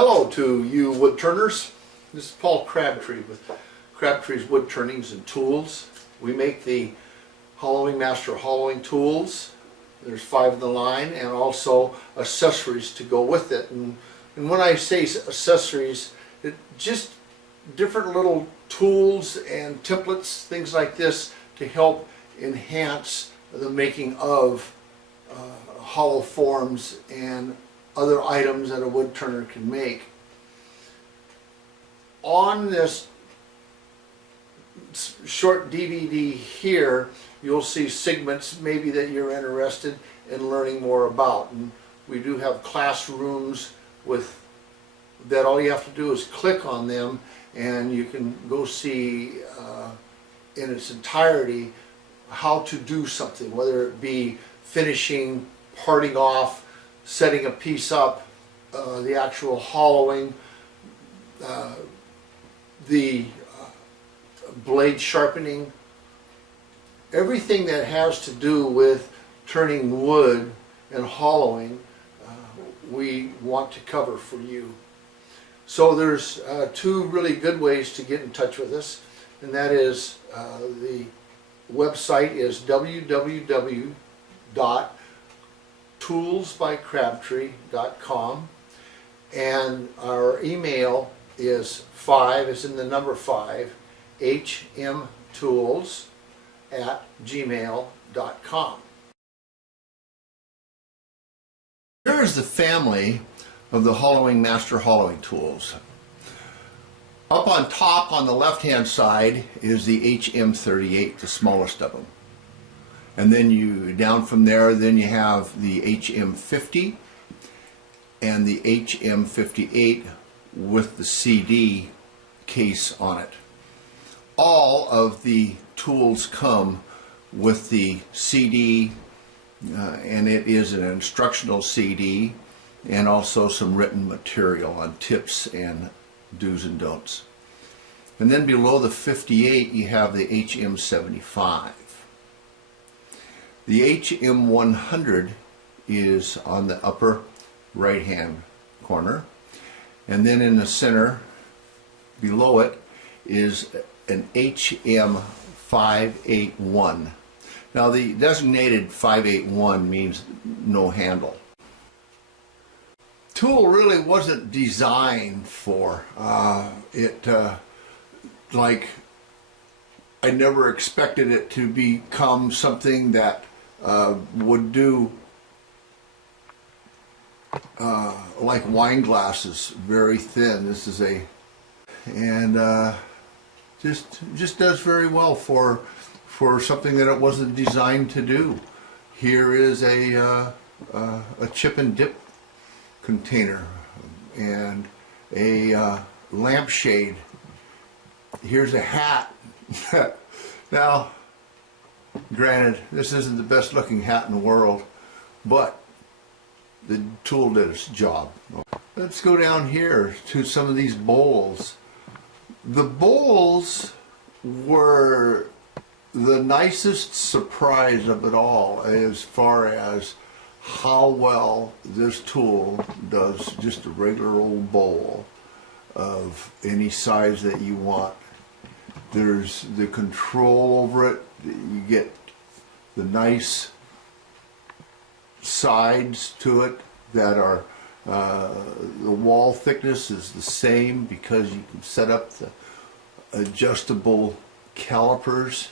Hello to you wood turners. This is Paul Crabtree with Crabtree's Wood Turnings and Tools. We make the Hollowing Master hollowing tools. There's 5 in the line, and also accessories to go with it. And when I say accessories, it just different little tools and templates, things like this, to help enhance the making of hollow forms and other items that a wood turner can make. On this short DVD here, you'll see segments maybe that you're interested in learning more about. And we do have classrooms with that. All you have to do is click on them and you can go see in its entirety how to do something, whether it be finishing, parting off, setting a piece up, the actual hollowing, the blade sharpening, everything that has to do with turning wood and hollowing, we want to cover for you. So there's 2 really good ways to get in touch with us, and that is the website is www.toolsbycrabtree.com, and our email is 5, as in the number 5, hmtools@gmail.com. Here is the family of the Hollowing Master hollowing tools. Up on top on the left hand side is the HM38, the smallest of them. And then you down from there, then you have the HM50 and the HM58 with the CD case on it. All of the tools come with the CD, and it is an instructional CD and also some written material on tips and do's and don'ts. And then below the 58 you have the HM75. The HM100 is on the upper right hand corner, and then in the center below it is an HM581. Now the designated 581 means no handle. Tool really wasn't designed for like I never expected it to become something that would do like wine glasses, very thin. This is and just does very well for something that it wasn't designed to do. Here is a chip and dip container and a lampshade. Here's a hat. Now, granted, this isn't the best looking hat in the world, but the tool did its job. Let's go down here to some of these bowls. The bowls were the nicest surprise of it all as far as how well this tool does just a regular old bowl of any size that you want. There's the control over it. You get the nice sides to it that are the wall thickness is the same because you can set up the adjustable calipers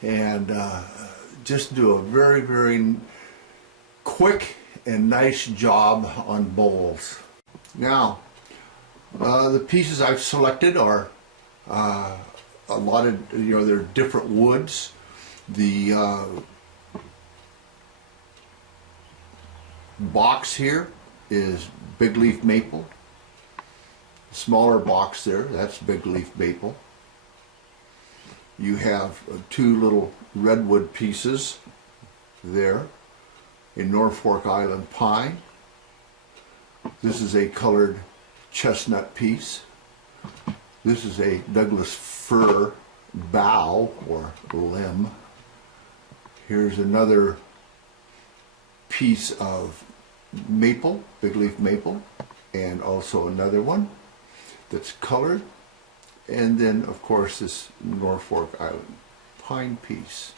and just do a very, very quick and nice job on bowls. Now, the pieces I've selected are a lot of, they're different woods. The box here is big leaf maple. The smaller box there, that's big leaf maple. You have 2 little redwood pieces there, a Norfolk Island pine. This is a colored chestnut piece. This is a Douglas fir bough or limb. Here's another piece of maple, big leaf maple. and also another one that's colored, and then of course this Norfolk Island pine piece.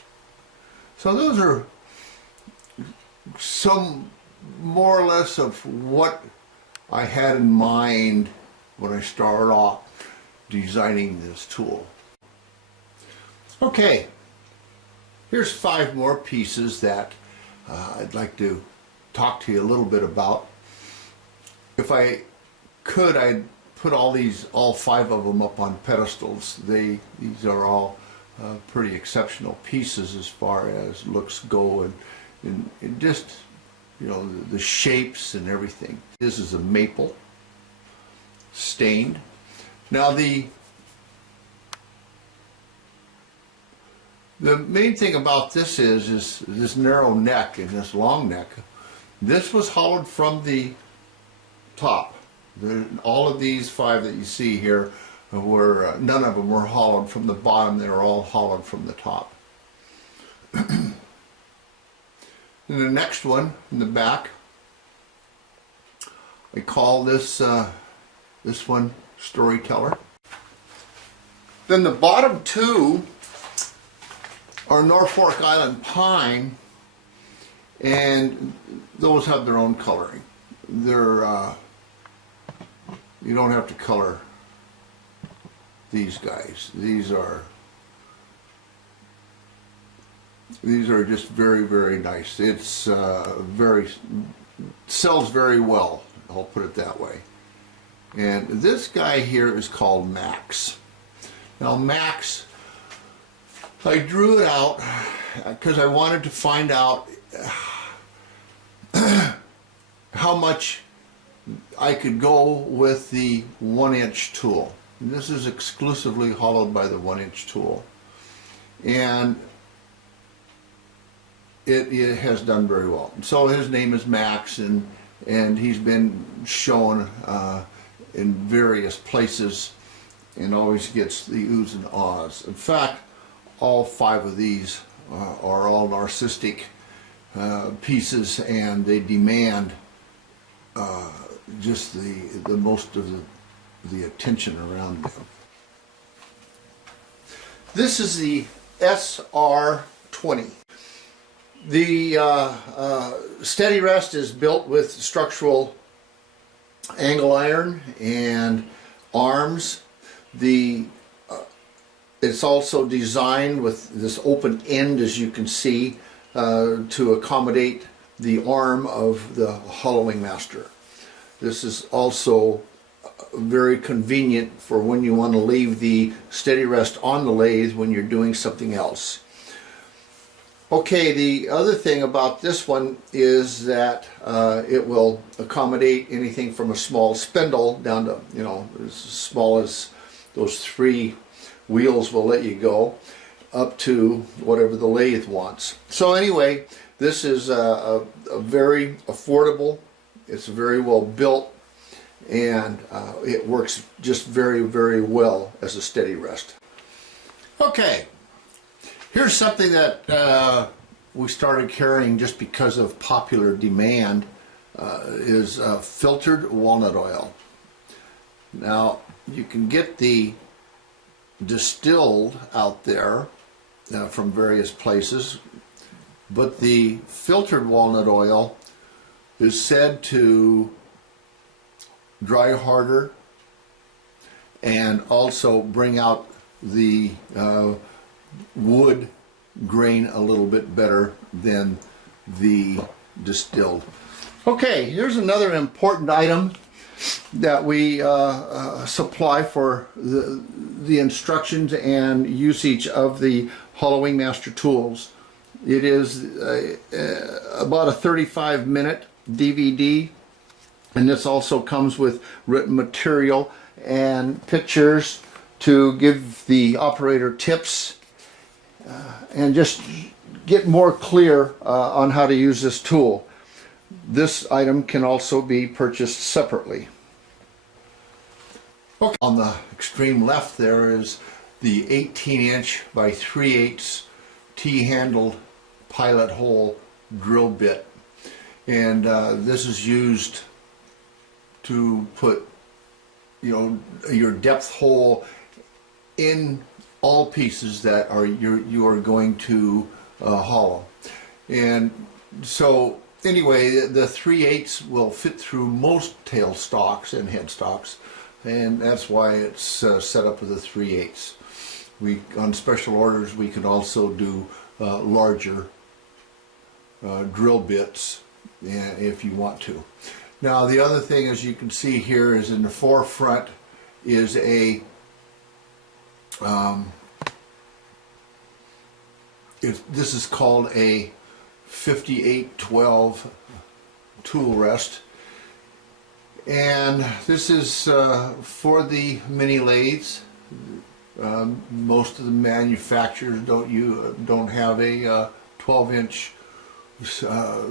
So those are some more or less of what I had in mind when I started off designing this tool. Okay, here's 5 more pieces that I'd like to talk to you a little bit about. If I could, I'd put all 5 of them up on pedestals. These are all pretty exceptional pieces as far as looks go, and just, you know, the shapes and everything. This is a maple, stained. Now the main thing about this is this narrow neck and this long neck. This was hollowed from the top. All of these 5 that you see here were, none of them were hollowed from the bottom. They were all hollowed from the top. And the next one in the back, I call this one Storyteller. Then the bottom 2 are Norfolk Island pine, and those have their own coloring. They're you don't have to color these guys. These are just very, very nice. It's sells very well, I'll put it that way. And this guy here is called Max. Now Max, I drew it out because I wanted to find out how much I could go with the 1-inch tool. And this is exclusively hollowed by the 1-inch tool. And it has done very well. So his name is Max, and he's been shown in various places and always gets the oohs and ahs. In fact, all 5 of these are all narcissistic pieces, and they demand just the most of the attention around them. This is the SR20. The steady rest is built with structural angle iron and arms. It's also designed with this open end, as you can see, to accommodate the arm of the hollowing master. This is also very convenient for when you want to leave the steady rest on the lathe when you're doing something else. Okay, the other thing about this one is that it will accommodate anything from a small spindle down to, you know, as small as those 3 wheels will let you go, up to whatever the lathe wants. So anyway, this is a very affordable, it's very well built, and it works just very, very well as a steady rest. Okay, here's something that we started carrying just because of popular demand, is filtered walnut oil. Now, you can get the distilled out there from various places, but the filtered walnut oil is said to dry harder and also bring out the wood grain a little bit better than the distilled. Okay, here's another important item that we supply for the instructions and usage of the hollowing master tools. It is about a 35-minute DVD, and this also comes with written material and pictures to give the operator tips and just get more clear on how to use this tool. This item can also be purchased separately. Okay. On the extreme left there is the 18-inch by 3/8 T-handled pilot hole drill bit, and this is used to put, you know, your depth hole in all pieces that are you are going to hollow. And so anyway, the 3/8 will fit through most tail stocks and headstocks, and that's why it's set up with a 3/8. We, on special orders, we can also do larger drill bits if you want to. Now the other thing, as you can see here, is in the forefront is a this is called a 5812 tool rest, and this is for the mini lathes. Most of the manufacturers don't have a 12-inch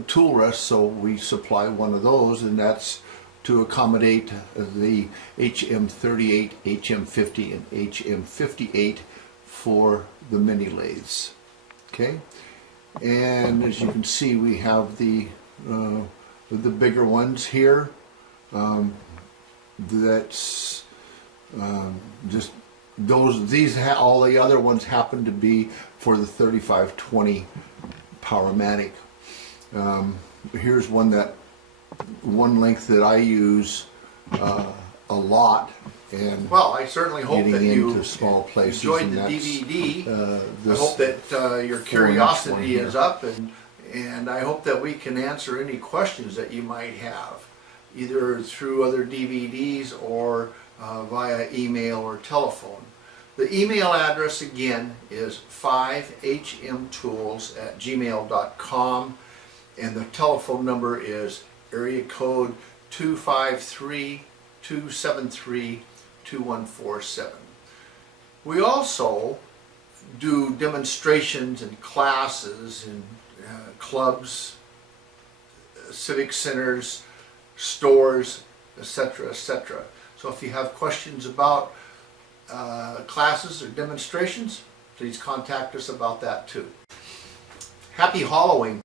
tool rest, so we supply one of those, and that's to accommodate the HM38, HM50, and HM58 for the mini lathes. Okay, and as you can see, we have the bigger ones here. That's just those. These all the other ones happen to be for the 3520 Powermatic. Here's one length that I use a lot, and well, I certainly hope that you small places, enjoyed the DVD. I hope that your curiosity is up, and I hope that we can answer any questions that you might have, either through other DVDs or via email or telephone. The email address again is 5hmtools@gmail.com, and the telephone number is area code 253-273-2147. We also do demonstrations and classes in clubs, civic centers, stores, etc., etc. So if you have questions about classes or demonstrations, please contact us about that too. Happy hollowing!